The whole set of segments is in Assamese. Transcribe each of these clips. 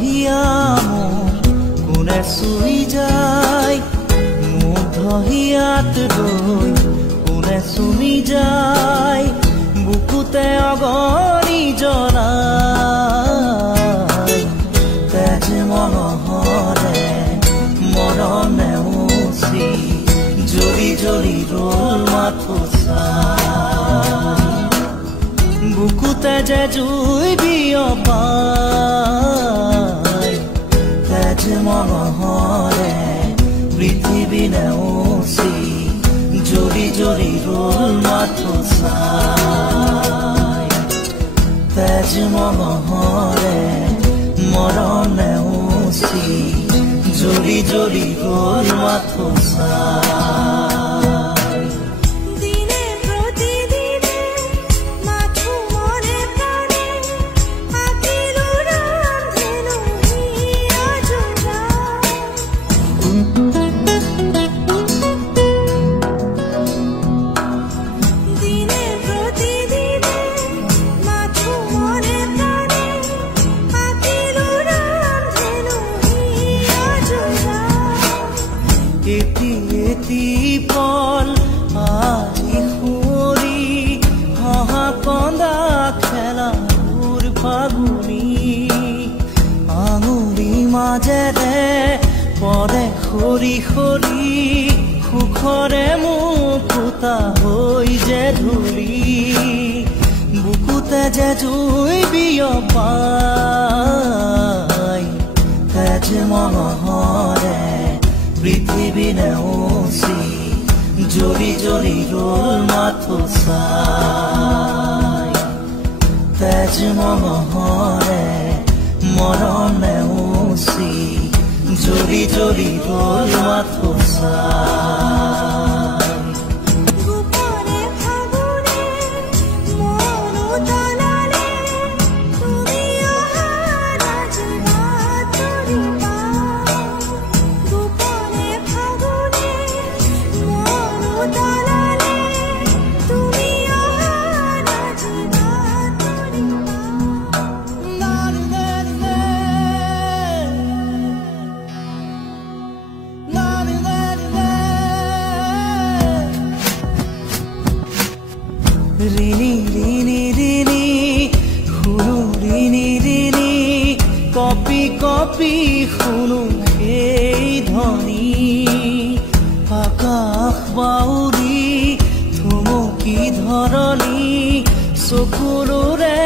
হিয়া মোৰ কোনে চুই যায়, মুগ্ধ হিয়াত ৰৈ কোনে চুমি যায়, বুকুতে অগণি জ্বলাই। তেজ মনোহৰে মৰণে উচি জ্বলি জ্বলি ৰল মাথো চাই, বুকুতে যে জুই বিয়পাই। তেজ মনোহৰে পৃথিৱী নেওচি জ্বলি জ্বলি ৰল মাথো চাই। তেজ মনোহৰে মৰণ নেওচি জ্বলি জ্বলি ৰল মাথো চাই। এটি পল আজি সুঁৱৰি হহা কন্দা খেলা সুৰ ফাগুনি, আঙুলি মাজেৰে পৰে সৰি সৰি সুখৰে মুকুতা হৈ যে ধূলি, বুকুতে যে জুই বিয়পাই। তেজ মনোহৰে পৃথিৱী নেওচি জ্বলি জ্বলি ৰল মাথো চাই। তেজ মনোহৰে মৰণ নেওচি জ্বলি জ্বলি ৰল মাথো চাই। ৰিণি ৰিণি ৰিণি শুনো ৰিণি ৰিণি, কপি কপি শুনো সেই ধ্বনি, আকাশ বাউৰি থুমকি ধৰণি, চকুৰে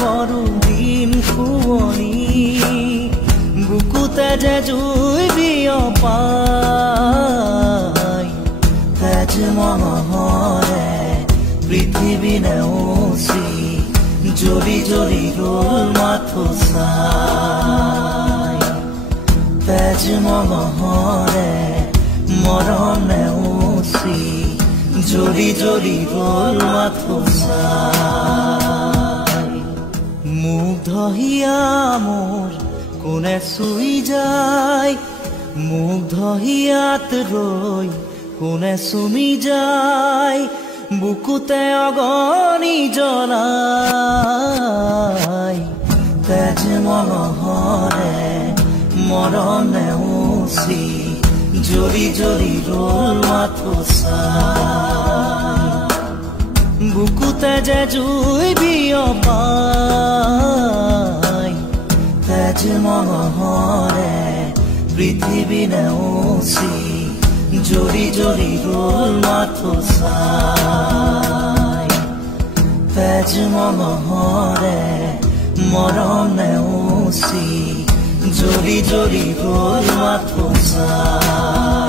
কৰো দিন শুৱনি, বুকুতে যে জুই বিয়পাই। তেজ মনোহৰে পৃথিৱী নেওচি জ্বলি জ্বলি ৰল মাথো চাই। তেজ মনোহৰে মৰণ নেওচি জ্বলি জ্বলি ৰল মাথো চাই। মুগ্ধ হিয়া মোৰ কোনে চুই যায়, মুগ্ধ হিয়াত ৰৈ কোনে চুমি যায়, বুকুতে অগণি জ্বলাই। তেজ মনোহৰে মৰণ নেওচি জ্বলি জ্বলি ৰল মাথো চাই, বুকুতে যে জুই বিয়পাই। তেজ মনোহৰে পৃথিৱী নেওচি জ্বলি জ্বলি ৰল মাথো চাই। তেজ মনোহৰে মৰণ নেওচি জ্বলি জ্বলি ৰল মাথো চাই।